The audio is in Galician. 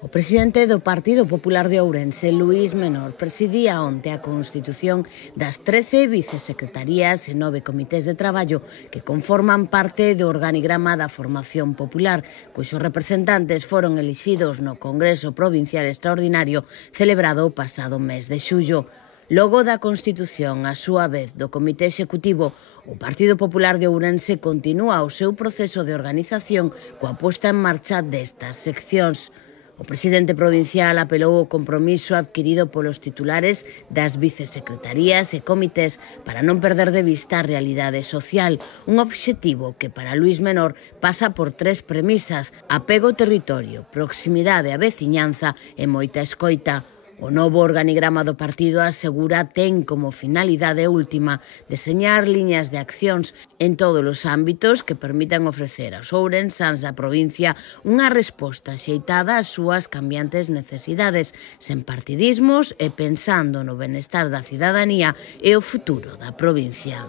O presidente do Partido Popular de Ourense, Luís Menor, presidía onte a constitución das 13 vicesecretarías e 9 comités de traballo que conforman parte do organigrama da formación popular, cuxos representantes foron elixidos no Congreso Provincial Extraordinario celebrado o pasado mes de xullo. Logo da constitución, a súa vez, do Comité Executivo, o Partido Popular de Ourense continúa o seu proceso de organización coa posta en marcha destas seccións. O presidente provincial apelou ao compromiso adquirido polos titulares das vicesecretarías e comités para non perder de vista a realidade social, un obxectivo que para Luís Menor pasa por 3 premisas: apego ao territorio, proximidade á veciñanza e moita escoita. O novo organigrama do partido, asegura, ten como finalidade última deseñar liñas de accións en todos os ámbitos que permitan ofrecer aos ourensáns da provincia unha resposta axeitada ás súas cambiantes necesidades, sen partidismos e pensando no benestar da cidadanía e o futuro da provincia.